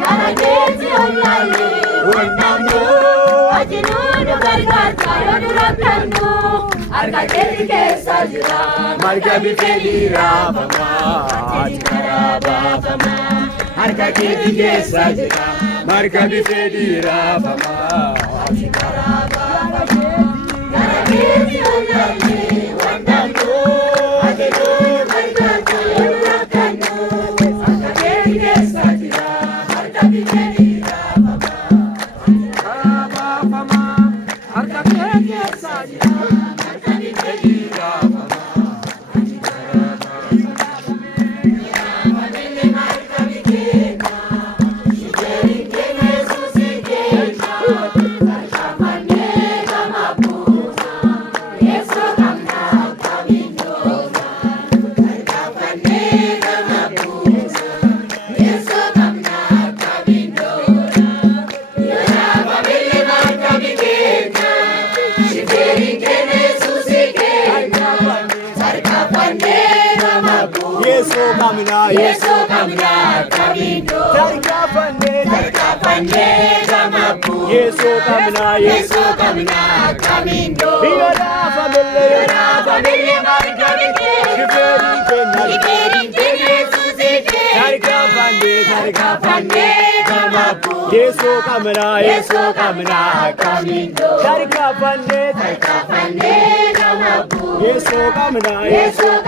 Garageti ollalle wannamno ajinudu gargaarsa yoonu rakkannu harka keetti keessa jira marga bifeedhi raafama ati karaa baafama harka keetti keessa jira marga bifeedhi raafama ati karaa baafama garageti ollalle wannamno ajinudu gargaarsa yoonu rakkannu harka keetti keessa jira marga bifeedhi raafama ati karaa baafama harka keetti keessa jira Yesu kamna kamindo tarika pande gamapu Yesu kamna kamindo yora famille margamike Shiveri Yesu seke tarika pande gamapu Yesu kamna kamindo tarika pande gamapu Yesu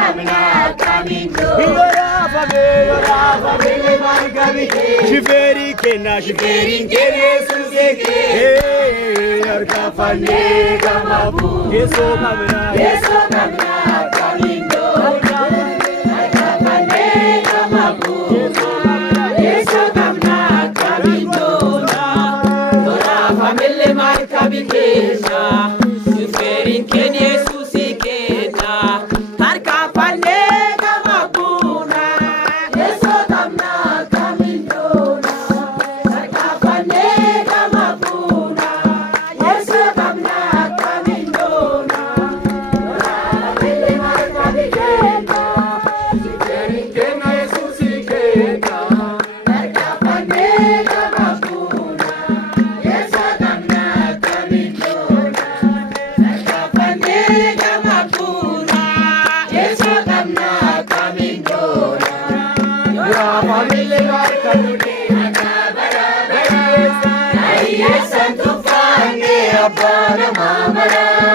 kamna kamindo yora famille margamike Shiveri Yesu seke tarika pande gamapu Yesu kamna kamindo tarika pande gamapu Yesu kamna kamindo yora famille margamike Shiveri Yesu seke tarika pande Para mamara